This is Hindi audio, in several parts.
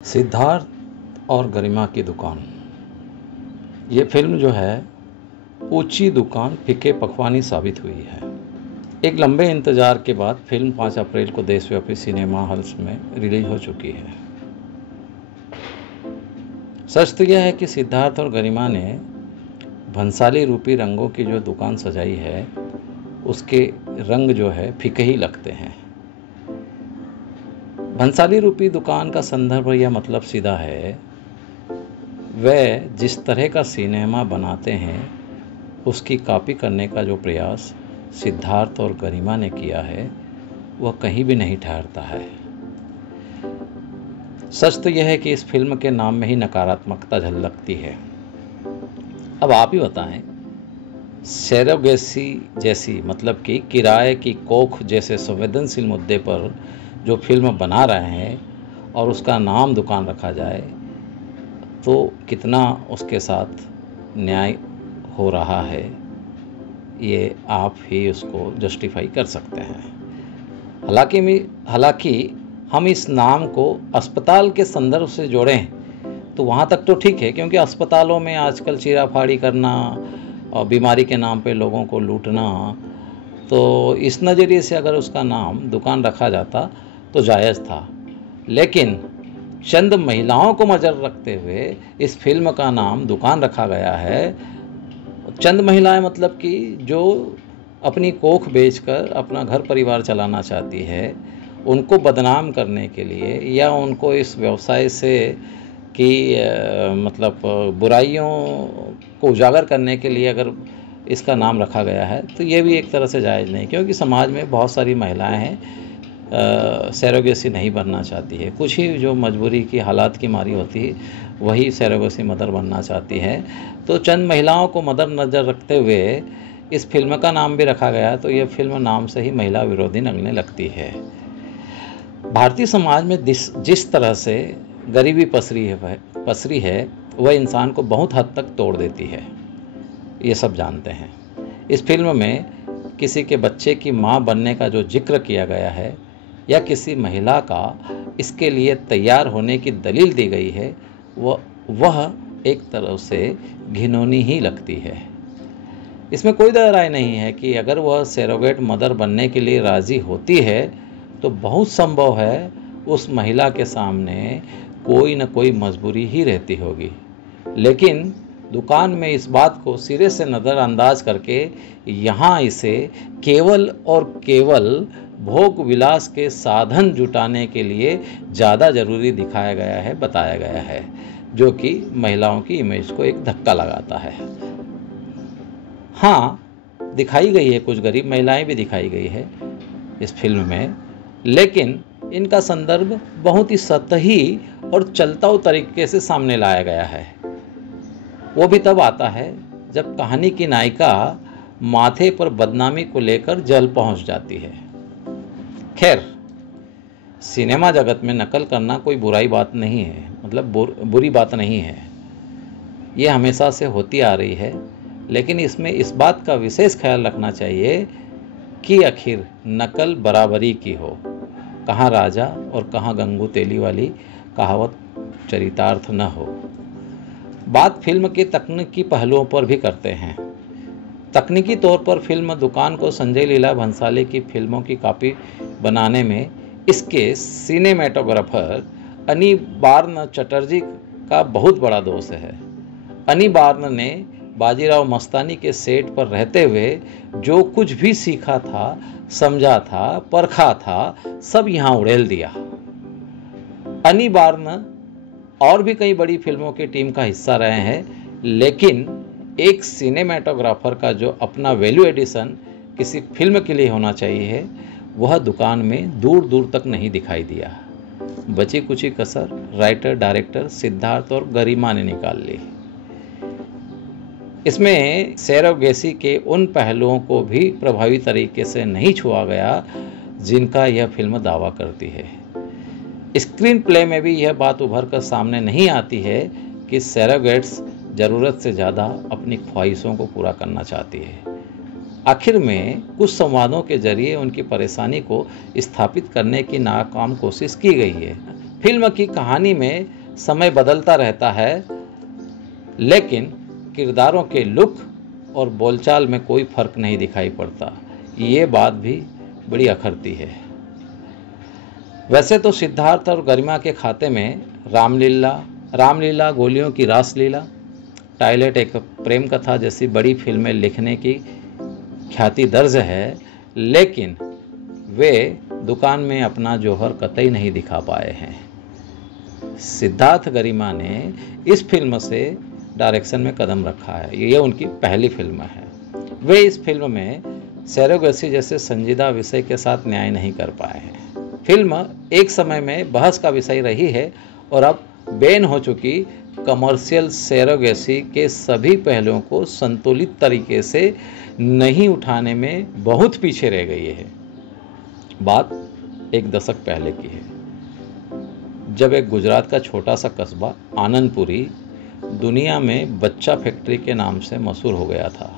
सिद्धार्थ और गरिमा की दुकान। ये फिल्म जो है ऊंची दुकान फीके पकवानी साबित हुई है। एक लंबे इंतजार के बाद फिल्म 5 अप्रैल को देशव्यापी सिनेमा हॉल्स में रिलीज हो चुकी है। सच तो यह है कि सिद्धार्थ और गरिमा ने भंसाली रूपी रंगों की जो दुकान सजाई है उसके रंग जो है फीके ही लगते हैं। भंसाली रूपी दुकान का संदर्भ या मतलब सीधा है, वह जिस तरह का सिनेमा बनाते हैं उसकी कॉपी करने का जो प्रयास सिद्धार्थ और गरिमा ने किया है वह कहीं भी नहीं ठहरता है। सच तो यह है कि इस फिल्म के नाम में ही नकारात्मकता झलकती है। अब आप ही बताएं, सरोगेसी जैसी मतलब कि किराए की कोख जैसे संवेदनशील मुद्दे पर जो फिल्म बना रहे हैं और उसका नाम दुकान रखा जाए तो कितना उसके साथ न्याय हो रहा है, ये आप ही उसको जस्टिफाई कर सकते हैं। हालांकि हम इस नाम को अस्पताल के संदर्भ से जोड़ें तो वहाँ तक तो ठीक है, क्योंकि अस्पतालों में आजकल चीराफाड़ी करना और बीमारी के नाम पे लोगों को लूटना, तो इस नज़रिए से अगर उसका नाम दुकान रखा जाता तो जायज़ था। लेकिन चंद महिलाओं को नज़र रखते हुए इस फिल्म का नाम दुकान रखा गया है। चंद महिलाएं मतलब कि जो अपनी कोख बेचकर अपना घर परिवार चलाना चाहती है, उनको बदनाम करने के लिए या उनको इस व्यवसाय से की मतलब बुराइयों को उजागर करने के लिए अगर इसका नाम रखा गया है तो ये भी एक तरह से जायज़ नहीं, क्योंकि समाज में बहुत सारी महिलाएं हैं सरोगेसी नहीं बनना चाहती है। कुछ ही जो मजबूरी की हालात की मारी होती है वही सरोगेसी मदर बनना चाहती है। तो चंद महिलाओं को मदर नज़र रखते हुए इस फिल्म का नाम भी रखा गया, तो यह फिल्म नाम से ही महिला विरोधी लगने लगती है। भारतीय समाज में जिस तरह से गरीबी पसरी है वह इंसान को बहुत हद तक तोड़ देती है, ये सब जानते हैं। इस फिल्म में किसी के बच्चे की मां बनने का जो जिक्र किया गया है या किसी महिला का इसके लिए तैयार होने की दलील दी गई है, वह एक तरह से घिनौनी ही लगती है। इसमें कोई दो राय नहीं है कि अगर वह सरोगेट मदर बनने के लिए राज़ी होती है तो बहुत संभव है उस महिला के सामने कोई न कोई मजबूरी ही रहती होगी। लेकिन दुकान में इस बात को सिरे से नज़रअंदाज करके यहाँ इसे केवल और केवल भोग विलास के साधन जुटाने के लिए ज़्यादा ज़रूरी दिखाया गया है, बताया गया है, जो कि महिलाओं की इमेज को एक धक्का लगाता है। हाँ, दिखाई गई है, कुछ गरीब महिलाएं भी दिखाई गई है इस फिल्म में, लेकिन इनका संदर्भ बहुत ही सतही और चलताऊ तरीके से सामने लाया गया है। वो भी तब आता है जब कहानी की नायिका माथे पर बदनामी को लेकर जल पहुंच जाती है। खैर, सिनेमा जगत में नकल करना कोई बुराई बात नहीं है, मतलब बुरी बात नहीं है, ये हमेशा से होती आ रही है। लेकिन इसमें इस बात का विशेष ख्याल रखना चाहिए कि आखिर नकल बराबरी की हो, कहाँ राजा और कहाँ गंगू तेली वाली कहावत चरितार्थ न हो। बात फिल्म के तकनीकी पहलुओं पर भी करते हैं। तकनीकी तौर पर फिल्म दुकान को संजय लीला भंसाली की फिल्मों की कॉपी बनाने में इसके सिनेमेटोग्राफर अनी बार्न चटर्जी का बहुत बड़ा दोष है। अनी बार्न ने बाजीराव मस्तानी के सेट पर रहते हुए जो कुछ भी सीखा था, समझा था, परखा था, सब यहाँ उड़ेल दिया। अनी बार्न और भी कई बड़ी फिल्मों की टीम का हिस्सा रहे हैं, लेकिन एक सिनेमेटोग्राफर का जो अपना वैल्यू एडिशन किसी फिल्म के लिए होना चाहिए वह दुकान में दूर दूर तक नहीं दिखाई दिया। बची कुची कसर राइटर डायरेक्टर सिद्धार्थ और गरिमा ने निकाल ली। इसमें सरोगेसी के उन पहलुओं को भी प्रभावी तरीके से नहीं छुआ गया जिनका यह फिल्म दावा करती है। स्क्रीन प्ले में भी यह बात उभर कर सामने नहीं आती है कि सरोगेट्स ज़रूरत से ज़्यादा अपनी ख्वाहिशों को पूरा करना चाहती है। आखिर में कुछ संवादों के जरिए उनकी परेशानी को स्थापित करने की नाकाम कोशिश की गई है, फिल्म की कहानी में समय बदलता रहता है, लेकिन किरदारों के लुक और बोलचाल में कोई फर्क नहीं दिखाई पड़ता। ये बात भी बड़ी अखरती है। वैसे तो सिद्धार्थ और गरिमा के खाते में रामलीला, गोलियों की रासलीला, टॉयलेट एक प्रेम कथा जैसी बड़ी फिल्में लिखने की ख्याति दर्ज है, लेकिन वे दुकान में अपना जौहर कतई नहीं दिखा पाए हैं। सिद्धार्थ गरिमा ने इस फिल्म से डायरेक्शन में कदम रखा है। ये उनकी पहली फिल्म है। वे इस फिल्म में सरोगेसी जैसे संजीदा विषय के साथ न्याय नहीं कर पाए हैं। फिल्म एक समय में बहस का विषय रही है और अब बैन हो चुकी कमर्शियल सरोगेसी के सभी पहलुओं को संतुलित तरीके से नहीं उठाने में बहुत पीछे रह गई है। बात एक दशक पहले की है, जब एक गुजरात का छोटा सा कस्बा आनंदपुरी दुनिया में बच्चा फैक्ट्री के नाम से मशहूर हो गया था।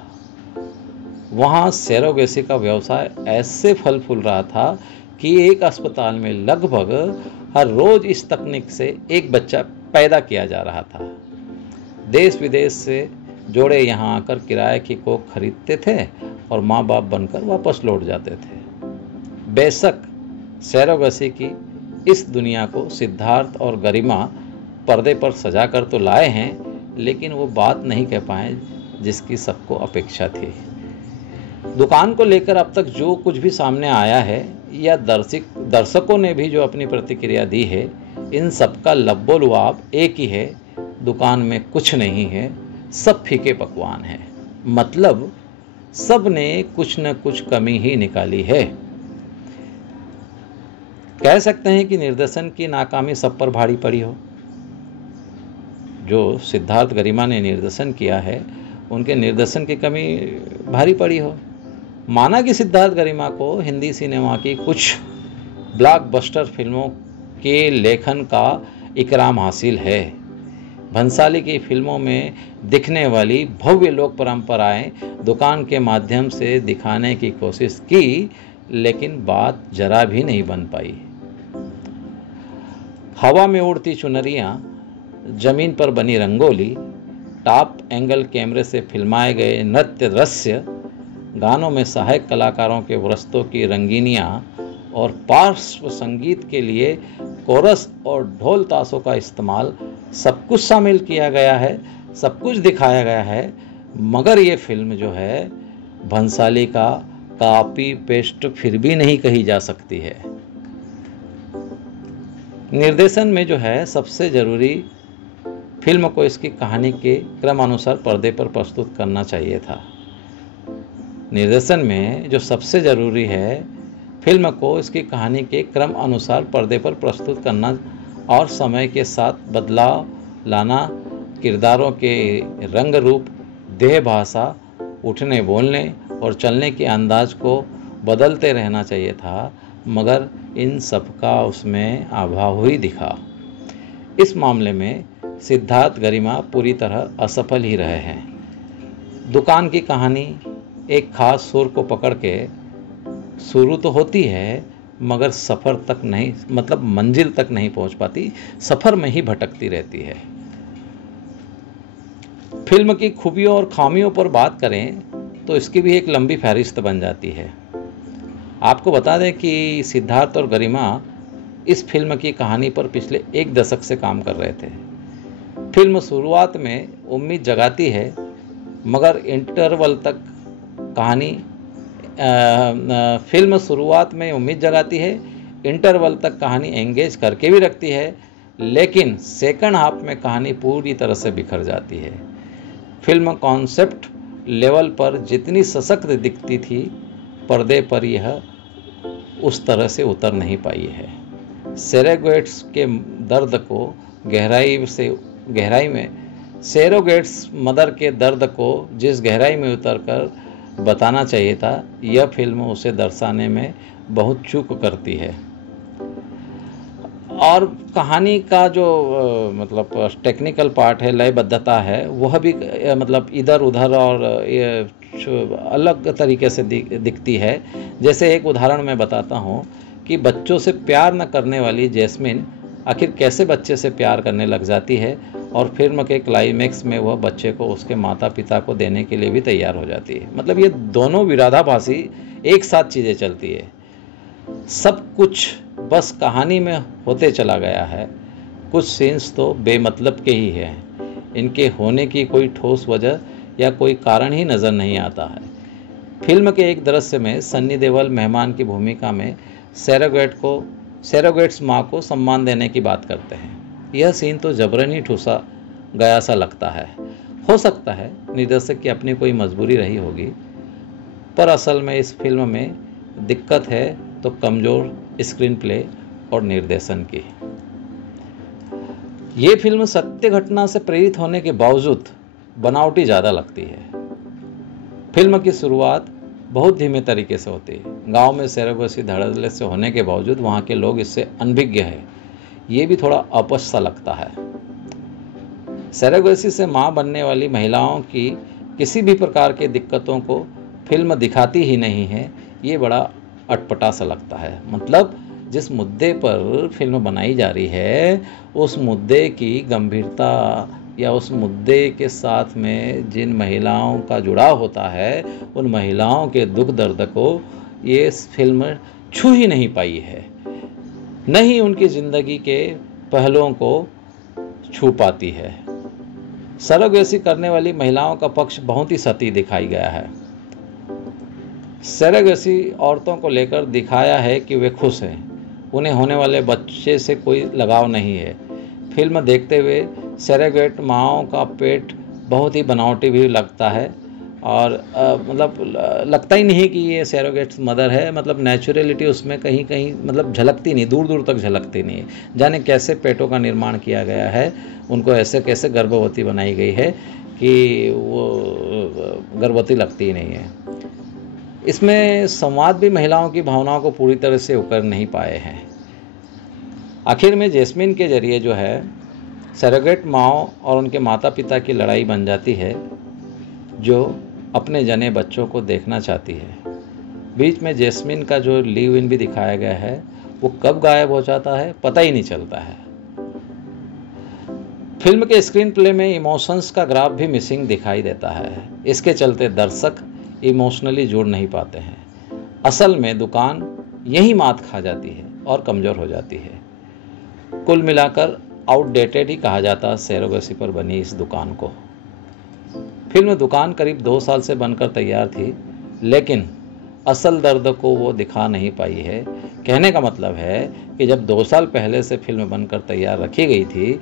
वहाँ सरोगेसी का व्यवसाय ऐसे फल फूल रहा था कि एक अस्पताल में लगभग हर रोज इस तकनीक से एक बच्चा पैदा किया जा रहा था। देश विदेश से जोड़े यहाँ आकर किराए की कोख खरीदते थे और माँ बाप बनकर वापस लौट जाते थे। बेशक सरोगेसी की इस दुनिया को सिद्धार्थ और गरिमा पर्दे पर सजा कर तो लाए हैं, लेकिन वो बात नहीं कह पाए जिसकी सबको अपेक्षा थी। दुकान को लेकर अब तक जो कुछ भी सामने आया है या दर्शकों ने भी जो अपनी प्रतिक्रिया दी है, इन सबका लब्बो-लुआब एक ही है, दुकान में कुछ नहीं है, सब फीके पकवान हैं। मतलब सब ने कुछ न कुछ कमी ही निकाली है। कह सकते हैं कि निर्देशन की नाकामी सब पर भारी पड़ी हो। जो सिद्धार्थ गरिमा ने निर्देशन किया है, उनके निर्देशन की कमी भारी पड़ी हो। माना कि सिद्धार्थ गरिमा को हिंदी सिनेमा की कुछ ब्लॉकबस्टर फिल्मों के लेखन का इकराम हासिल है। भंसाली की फिल्मों में दिखने वाली भव्य लोक परंपराएं दुकान के माध्यम से दिखाने की कोशिश की, लेकिन बात जरा भी नहीं बन पाई। हवा में उड़ती चुनरियां, जमीन पर बनी रंगोली, टॉप एंगल कैमरे से फिल्माए गए नृत्य दृश्य, गानों में सहायक कलाकारों के वस्त्रों की रंगीनियां और पार्श्व संगीत के लिए कोरस और ढोल ताशों का इस्तेमाल, सब कुछ शामिल किया गया है, सब कुछ दिखाया गया है। मगर ये फिल्म जो है भंसाली का कॉपी पेस्ट फिर भी नहीं कही जा सकती है। निर्देशन में जो है सबसे ज़रूरी, फिल्म को इसकी कहानी के क्रमानुसार पर्दे पर प्रस्तुत करना चाहिए था। निर्देशन में जो सबसे ज़रूरी है, फिल्म को इसकी कहानी के क्रम अनुसार पर्दे पर प्रस्तुत करना और समय के साथ बदलाव लाना, किरदारों के रंग रूप, देह भाषा, उठने बोलने और चलने के अंदाज को बदलते रहना चाहिए था, मगर इन सब का उसमें अभाव ही दिखा। इस मामले में सिद्धार्थ गरिमा पूरी तरह असफल ही रहे हैं। दुकान की कहानी एक खास सुर को पकड़ के शुरू तो होती है, मगर सफ़र तक नहीं, मतलब मंजिल तक नहीं पहुंच पाती, सफ़र में ही भटकती रहती है। फिल्म की खूबियों और खामियों पर बात करें तो इसकी भी एक लंबी फहरिस्त बन जाती है। आपको बता दें कि सिद्धार्थ और गरिमा इस फिल्म की कहानी पर पिछले एक दशक से काम कर रहे थे। फिल्म शुरुआत में उम्मीद जगाती है, मगर इंटरवल तक कहानी फिल्म शुरुआत में उम्मीद जगाती है, इंटरवल तक कहानी एंगेज करके भी रखती है, लेकिन सेकंड हाफ में कहानी पूरी तरह से बिखर जाती है। फिल्म कॉन्सेप्ट लेवल पर जितनी सशक्त दिखती थी, पर्दे पर यह उस तरह से उतर नहीं पाई है। सरोगेट्स के दर्द को गहराई में सरोगेट्स मदर के दर्द को जिस गहराई में उतरकर बताना चाहिए था, यह फिल्म उसे दर्शाने में बहुत चूक करती है। और कहानी का जो मतलब टेक्निकल पार्ट है, लयबद्धता है, वह भी मतलब इधर उधर और अलग तरीके से दिखती है। जैसे एक उदाहरण मैं बताता हूँ कि बच्चों से प्यार न करने वाली जैस्मिन आखिर कैसे बच्चे से प्यार करने लग जाती है और फिल्म के क्लाइमेक्स में वह बच्चे को उसके माता पिता को देने के लिए भी तैयार हो जाती है। मतलब ये दोनों विरोधाभासी एक साथ चीज़ें चलती है। सब कुछ बस कहानी में होते चला गया है। कुछ सीन्स तो बेमतलब के ही हैं, इनके होने की कोई ठोस वजह या कोई कारण ही नज़र नहीं आता है। फिल्म के एक दृश्य में सन्नी देओल मेहमान की भूमिका में सरोगेट्स माँ को सम्मान देने की बात करते हैं। यह सीन तो जबरन ही ठूसा गया सा लगता है। हो सकता है निर्देशक की अपनी कोई मजबूरी रही होगी, पर असल में इस फिल्म में दिक्कत है तो कमज़ोर स्क्रीन प्ले और निर्देशन की। ये फिल्म सत्य घटना से प्रेरित होने के बावजूद बनावटी ज़्यादा लगती है। फिल्म की शुरुआत बहुत धीमे तरीके से होती है। गांव में सरोगेसी धड़ल्ले से होने के बावजूद वहाँ के लोग इससे अनभिज्ञ हैं। ये भी थोड़ा अपच सा लगता है। सरोगेसी से माँ बनने वाली महिलाओं की किसी भी प्रकार की दिक्कतों को फिल्म दिखाती ही नहीं है। ये बड़ा अटपटा सा लगता है। मतलब जिस मुद्दे पर फिल्म बनाई जा रही है उस मुद्दे की गंभीरता या उस मुद्दे के साथ में जिन महिलाओं का जुड़ाव होता है उन महिलाओं के दुख दर्द को ये फिल्म छू ही नहीं पाई है, न ही उनकी ज़िंदगी के पहलुओं को छू पाती है। सरोगेसी करने वाली महिलाओं का पक्ष बहुत ही सती दिखाई गया है। सरोगेसी औरतों को लेकर दिखाया है कि वे खुश हैं, उन्हें होने वाले बच्चे से कोई लगाव नहीं है। फिल्म देखते हुए सरोगेट माँओं का पेट बहुत ही बनावटी भी लगता है और मतलब लगता ही नहीं कि ये सरोगेट मदर है। मतलब नेचुरलिटी उसमें कहीं कहीं मतलब झलकती नहीं, दूर दूर तक झलकती नहीं। जाने कैसे पेटों का निर्माण किया गया है, उनको ऐसे कैसे गर्भवती बनाई गई है कि वो गर्भवती लगती ही नहीं है। इसमें संवाद भी महिलाओं की भावनाओं को पूरी तरह से उकर नहीं पाए हैं। आखिर में जैस्मिन के जरिए जो है सरोगेट माँओं और उनके माता पिता की लड़ाई बन जाती है, जो अपने जने बच्चों को देखना चाहती है। बीच में जैस्मिन का जो लिव इन भी दिखाया गया है वो कब गायब हो जाता है पता ही नहीं चलता है। फिल्म के स्क्रीन प्ले में इमोशंस का ग्राफ भी मिसिंग दिखाई देता है। इसके चलते दर्शक इमोशनली जुड़ नहीं पाते हैं। असल में दुकान यही मात खा जाती है और कमज़ोर हो जाती है। कुल मिलाकर आउटडेटेड ही कहा जाता सरोगेसी पर बनी इस दुकान को। फिल्म दुकान करीब 2 साल से बनकर तैयार थी, लेकिन असल दर्द को वो दिखा नहीं पाई है। कहने का मतलब है कि जब 2 साल पहले से फिल्म बनकर तैयार रखी गई थी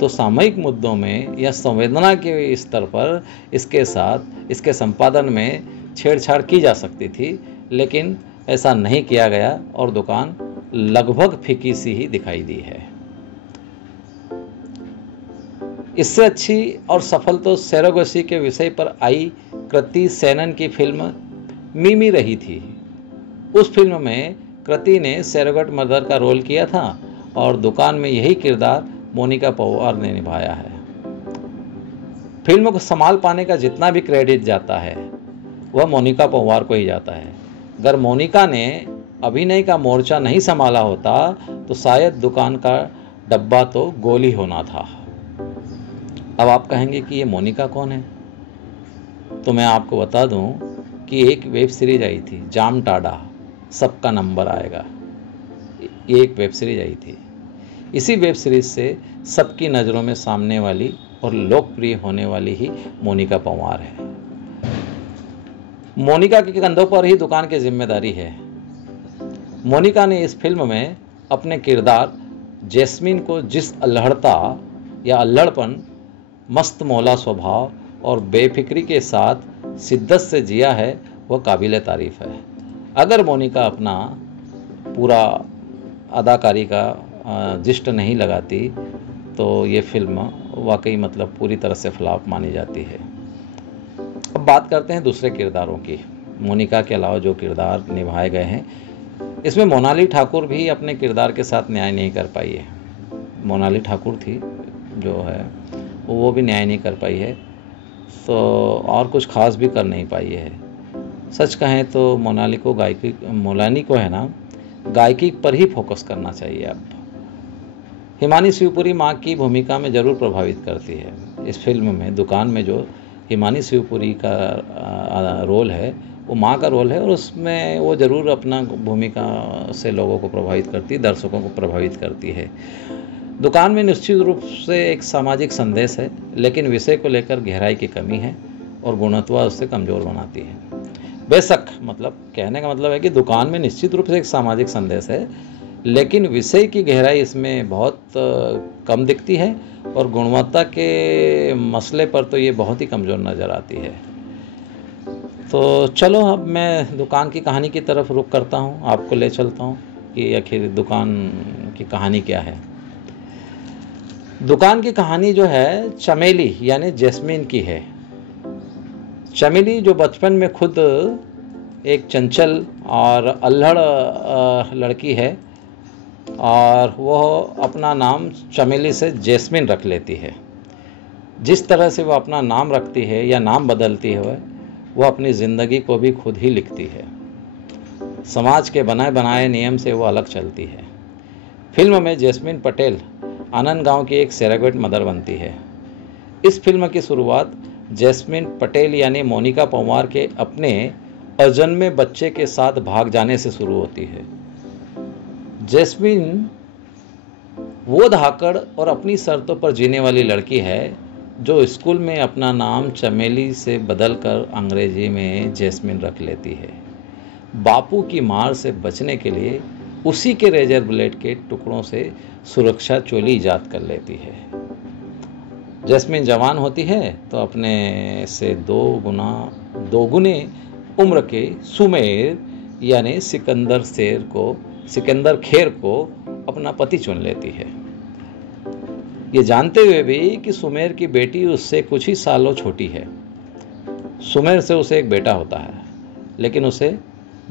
तो सामयिक मुद्दों में या संवेदना के स्तर पर इसके साथ इसके संपादन में छेड़छाड़ की जा सकती थी, लेकिन ऐसा नहीं किया गया और दुकान लगभग फीकी सी ही दिखाई दी है। इससे अच्छी और सफल तो सरोगेसी के विषय पर आई कृति सेनन की फिल्म मिमी रही थी। उस फिल्म में कृति ने सरोगेट मदर का रोल किया था और दुकान में यही किरदार मोनिका पवार ने निभाया है। फिल्म को संभाल पाने का जितना भी क्रेडिट जाता है वह मोनिका पवार को ही जाता है। अगर मोनिका ने अभिनय का मोर्चा नहीं संभाला होता तो शायद दुकान का डब्बा तो गोली होना था। अब आप कहेंगे कि ये मोनिका कौन है, तो मैं आपको बता दूं कि एक वेब सीरीज आई थी जाम टाडा, सबका नंबर आएगा। ये एक वेब सीरीज आई थी। इसी वेब सीरीज से सबकी नज़रों में सामने वाली और लोकप्रिय होने वाली ही मोनिका पवार है। मोनिका के कंधों पर ही दुकान की जिम्मेदारी है। मोनिका ने इस फिल्म में अपने किरदार जैस्मिन को जिस अल्हड़ता या अल्हड़पन, मस्त मौला स्वभाव और बेफिक्री के साथ शिद्दत से जिया है वह काबिल तारीफ़ है। अगर मोनिका अपना पूरा अदाकारी का जिस्ट नहीं लगाती तो ये फिल्म वाकई मतलब पूरी तरह से फ्लॉप मानी जाती है। अब बात करते हैं दूसरे किरदारों की। मोनिका के अलावा जो किरदार निभाए गए हैं, इसमें मोनाली ठाकुर भी अपने किरदार के साथ न्याय नहीं कर पाई है। मोनाली ठाकुर थी जो है वो भी न्याय नहीं कर पाई है, तो और कुछ खास भी कर नहीं पाई है। सच कहें तो मोनाली को है ना गायकी पर ही फोकस करना चाहिए। अब हिमानी शिवपुरी माँ की भूमिका में ज़रूर प्रभावित करती है। इस फिल्म में दुकान में जो हिमानी शिवपुरी का रोल है वो माँ का रोल है, और उसमें वो ज़रूर अपना भूमिका से लोगों को प्रभावित करती है, दर्शकों को प्रभावित करती है। दुकान में निश्चित रूप से एक सामाजिक संदेश है, लेकिन विषय को लेकर गहराई की कमी है और गुणवत्ता उससे कमज़ोर बनाती है। बेशक, मतलब कहने का मतलब है कि दुकान में निश्चित रूप से एक सामाजिक संदेश है, लेकिन विषय की गहराई इसमें बहुत कम दिखती है और गुणवत्ता के मसले पर तो ये बहुत ही कमज़ोर नज़र आती है। तो चलो अब मैं दुकान की कहानी की तरफ रुख करता हूँ, आपको ले चलता हूँ कि आखिर दुकान की कहानी क्या है। दुकान की कहानी जो है चमेली यानी जैस्मीन की है। चमेली जो बचपन में खुद एक चंचल और अल्हड़ लड़की है, और वह अपना नाम चमेली से जैस्मीन रख लेती है। जिस तरह से वह अपना नाम रखती है या नाम बदलती है, वह अपनी ज़िंदगी को भी खुद ही लिखती है। समाज के बनाए बनाए नियम से वो अलग चलती है। फिल्म में जैस्मीन पटेल आनंद गांव की एक सरोगेट मदर बनती है। इस फिल्म की शुरुआत जैस्मीन पटेल यानी मोनिका पंवार के अपने अजन्मे बच्चे के साथ भाग जाने से शुरू होती है। जैस्मीन वो धाकड़ और अपनी शर्तों पर जीने वाली लड़की है जो स्कूल में अपना नाम चमेली से बदलकर अंग्रेजी में जैस्मीन रख लेती है। बापू की मार से बचने के लिए उसी के रेजर ब्लेड के टुकड़ों से सुरक्षा चोली ईजाद कर लेती है। जैस्मीन जवान होती है तो अपने से दोगुने उम्र के सुमेर यानी सिकंदर खेर को अपना पति चुन लेती है, ये जानते हुए भी कि सुमेर की बेटी उससे कुछ ही सालों छोटी है। सुमेर से उसे एक बेटा होता है, लेकिन उसे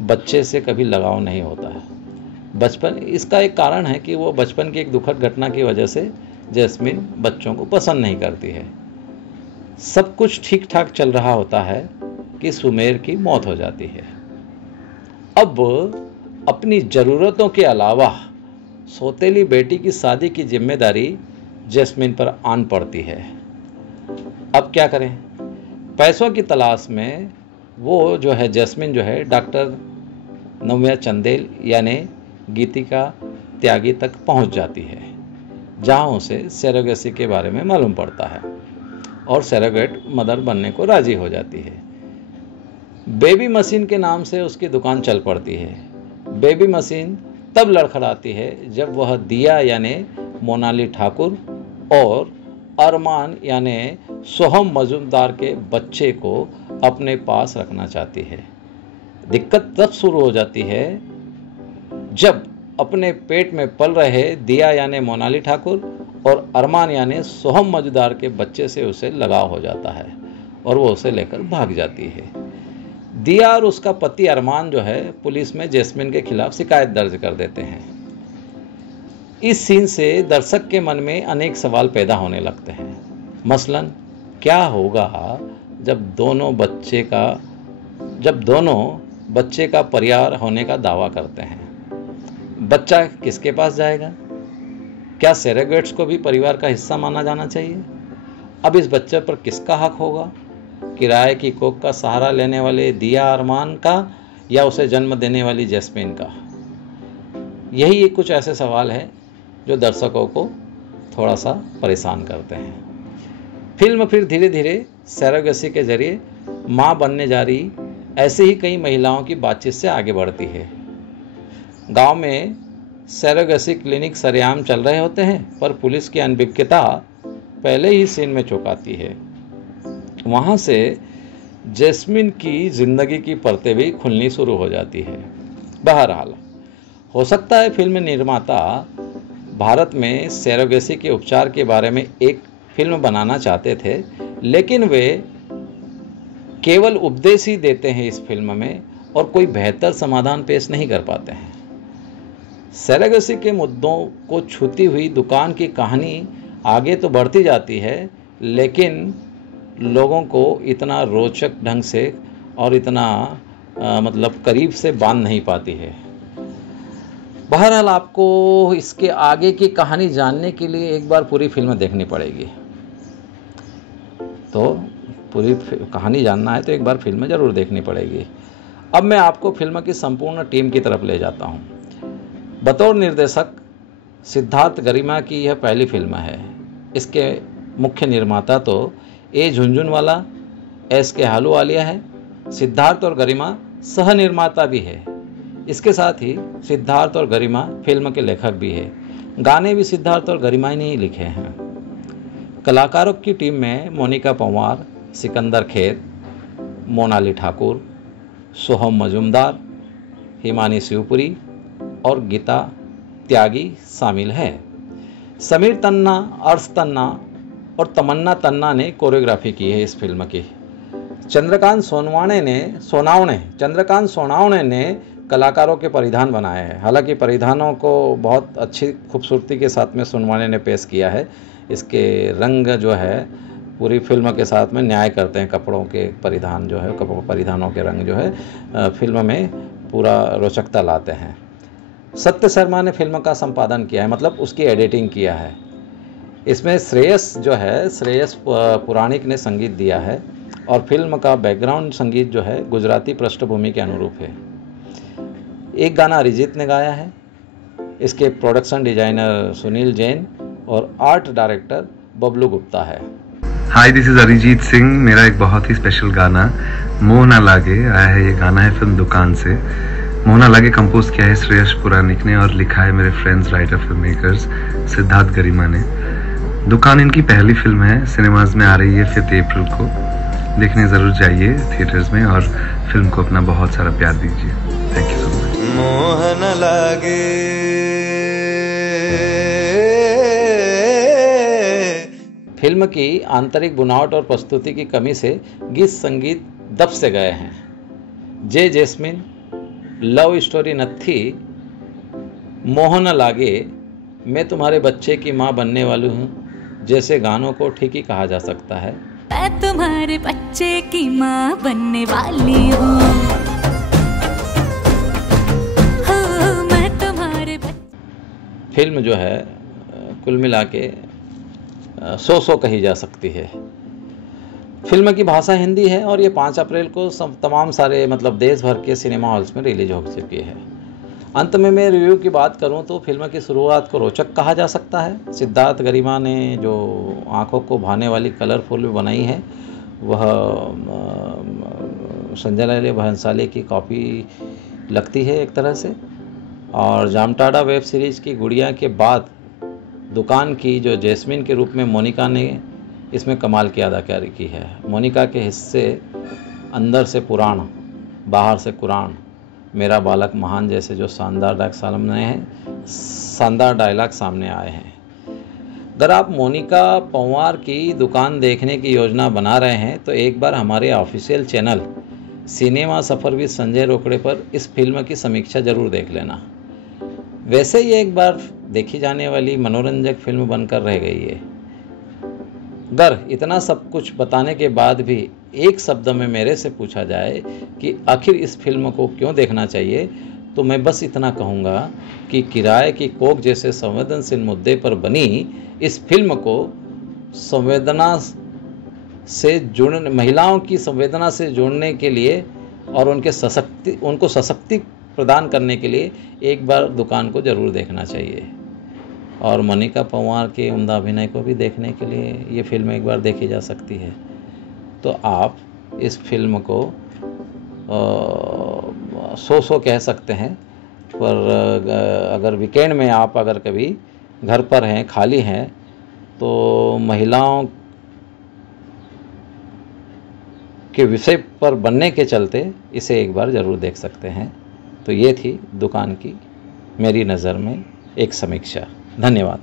बच्चे से कभी लगाव नहीं होता है। इसका एक कारण है कि वो बचपन की एक दुखद घटना की वजह से जैस्मीन बच्चों को पसंद नहीं करती है। सब कुछ ठीक ठाक चल रहा होता है कि सुमेर की मौत हो जाती है। अब अपनी ज़रूरतों के अलावा सौतेली बेटी की शादी की जिम्मेदारी जैस्मीन पर आन पड़ती है। अब क्या करें? पैसों की तलाश में वो जो है जैस्मीन जो है डॉक्टर नव्या चंदेल यानी गीतिका त्यागी तक पहुंच जाती है, जहां उसे सरोगेसी के बारे में मालूम पड़ता है और सरोगेट मदर बनने को राजी हो जाती है। बेबी मशीन के नाम से उसकी दुकान चल पड़ती है। बेबी मशीन तब लड़खड़ाती है जब वह दिया यानी मोनाली ठाकुर और अरमान यानी सोहम मजूमदार के बच्चे को अपने पास रखना चाहती है। दिक्कत तब शुरू हो जाती है जब अपने पेट में पल रहे दिया यानी मोनाली ठाकुर और अरमान यानी सोहम मजूमदार के बच्चे से उसे लगाव हो जाता है और वो उसे लेकर भाग जाती है। दिया और उसका पति अरमान जो है पुलिस में जैस्मीन के खिलाफ शिकायत दर्ज कर देते हैं। इस सीन से दर्शक के मन में अनेक सवाल पैदा होने लगते हैं। मसलन क्या होगा जब दोनों बच्चे का परिवार होने का दावा करते हैं? बच्चा किसके पास जाएगा? क्या सरोगेट्स को भी परिवार का हिस्सा माना जाना चाहिए? अब इस बच्चे पर किसका हक होगा? किराए की कोख का सहारा लेने वाले दिया अरमान का या उसे जन्म देने वाली जैस्मीन का? यही कुछ ऐसे सवाल हैं जो दर्शकों को थोड़ा सा परेशान करते हैं। फिल्म फिर धीरे धीरे सरोगेसी के जरिए माँ बनने जा रही ऐसे ही कई महिलाओं की बातचीत से आगे बढ़ती है। गांव में सरोगेसी क्लिनिक सरेआम चल रहे होते हैं, पर पुलिस की अनभिज्ञता पहले ही सीन में चौंकाती है। वहाँ से जैस्मीन की जिंदगी की परतें भी खुलनी शुरू हो जाती है। बहरहाल, हो सकता है फिल्म निर्माता भारत में सरोगेसी के उपचार के बारे में एक फिल्म बनाना चाहते थे, लेकिन वे केवल उपदेश ही देते हैं इस फिल्म में और कोई बेहतर समाधान पेश नहीं कर पाते हैं। सरोगेसी के मुद्दों को छूती हुई दुकान की कहानी आगे तो बढ़ती जाती है, लेकिन लोगों को इतना रोचक ढंग से और इतना मतलब करीब से बांध नहीं पाती है। बहरहाल आपको इसके आगे की कहानी जानने के लिए एक बार पूरी फिल्म देखनी पड़ेगी। तो पूरी कहानी जानना है तो एक बार फिल्म ज़रूर देखनी पड़ेगी। अब मैं आपको फिल्म की संपूर्ण टीम की तरफ ले जाता हूँ। बतौर निर्देशक सिद्धार्थ गरिमा की यह पहली फिल्म है। इसके मुख्य निर्माता तो ए झुनझुनवाला, एस के हालूवालिया है। सिद्धार्थ और गरिमा सह निर्माता भी है। इसके साथ ही सिद्धार्थ और गरिमा फिल्म के लेखक भी है। गाने भी सिद्धार्थ और गरिमा ने ही लिखे हैं। कलाकारों की टीम में मोनिका पंवार, सिकंदर खेर, मोनाली ठाकुर, सोहम मजुमदार, हिमानी शिवपुरी और गीता त्यागी शामिल है। समीर तन्ना, अर्श तन्ना और तमन्ना तन्ना ने कोरियोग्राफी की है इस फिल्म की। चंद्रकांत सोनावणे ने कलाकारों के परिधान बनाए हैं। हालांकि परिधानों को बहुत अच्छी खूबसूरती के साथ में सोनवाने ने पेश किया है। इसके रंग जो है पूरी फिल्म के साथ में न्याय करते हैं। कपड़ों के परिधान जो है, परिधानों के रंग जो है फिल्म में पूरा रोचकता लाते हैं। सत्य शर्मा ने फिल्म का संपादन किया है, मतलब उसकी एडिटिंग किया है। इसमें श्रेयस पुराणिक ने संगीत दिया है और फिल्म का बैकग्राउंड संगीत जो है गुजराती पृष्ठभूमि के अनुरूप है। एक गाना अरिजीत ने गाया है। इसके प्रोडक्शन डिजाइनर सुनील जैन और आर्ट डायरेक्टर बबलू गुप्ता है। हाय, दिस इज अरिजीत सिंह। मेरा एक बहुत ही स्पेशल गाना मोह ना लागे आया है। ये गाना है फिल्म दुकान से। मोह ना लागे कंपोज किया है श्रेयस पुराणिक ने और लिखा है मेरे friends writer film makers Siddharth Garima ने। दुकान इनकी पहली फिल्म है, सिनेमाज में आ रही है 5 अप्रैल को। देखने जरूर जाइए थिएटर्स में और फिल्म को अपना बहुत सारा प्यार दीजिए। Thank you so much. मोह न लागे फिल्म की आंतरिक बुनावट और प्रस्तुति की कमी से गीत संगीत दब से गए हैं। जे जैस्मिन, लव स्टोरी नत्थी, मोह न लागे, मैं तुम्हारे बच्चे की माँ बनने वाली हूँ जैसे गानों को ठीक ही कहा जा सकता है। मैं तुम्हारे बच्चे की माँ बनने वाली हूँ। फिल्म जो है कुल मिला के 100 कही जा सकती है। फिल्म की भाषा हिंदी है और ये 5 अप्रैल को तमाम सारे मतलब देश भर के सिनेमा हॉल्स में रिलीज हो चुकी है। अंत में मैं रिव्यू की बात करूं तो फिल्म की शुरुआत को रोचक कहा जा सकता है। सिद्धार्थ गरिमा ने जो आंखों को भाने वाली कलरफुल भी बनाई है वह संजय लीला भंसाली की कॉपी लगती है एक तरह से। और जामताड़ा वेब सीरीज़ की गुड़िया के बाद दुकान की जो जैस्मिन के रूप में मोनिका ने इसमें कमाल की अदाकारी की है। मोनिका के हिस्से अंदर से पुराण, बाहर से कुरान, मेरा बालक महान जैसे जो शानदार डायलॉग सामने आए हैं। अगर आप मोनिका पंवार की दुकान देखने की योजना बना रहे हैं तो एक बार हमारे ऑफिशियल चैनल सिनेमा सफ़र विद संजय रोकड़े पर इस फिल्म की समीक्षा जरूर देख लेना। वैसे ये एक बार देखी जाने वाली मनोरंजक फिल्म बनकर रह गई है। अगर इतना सब कुछ बताने के बाद भी एक शब्द में मेरे से पूछा जाए कि आखिर इस फिल्म को क्यों देखना चाहिए, तो मैं बस इतना कहूँगा कि किराए की कोख जैसे संवेदनशील मुद्दे पर बनी इस फिल्म को महिलाओं की संवेदना से जोड़ने के लिए और उनको सशक्ति प्रदान करने के लिए एक बार दुकान को ज़रूर देखना चाहिए। और मोनिका पंवार के उम्दा अभिनय को भी देखने के लिए ये फिल्म एक बार देखी जा सकती है। तो आप इस फिल्म को 100 कह सकते हैं, पर अगर वीकेंड में आप अगर कभी घर पर हैं, खाली हैं, तो महिलाओं के विषय पर बनने के चलते इसे एक बार ज़रूर देख सकते हैं। तो ये थी दुकान की मेरी नज़र में एक समीक्षा। धन्यवाद।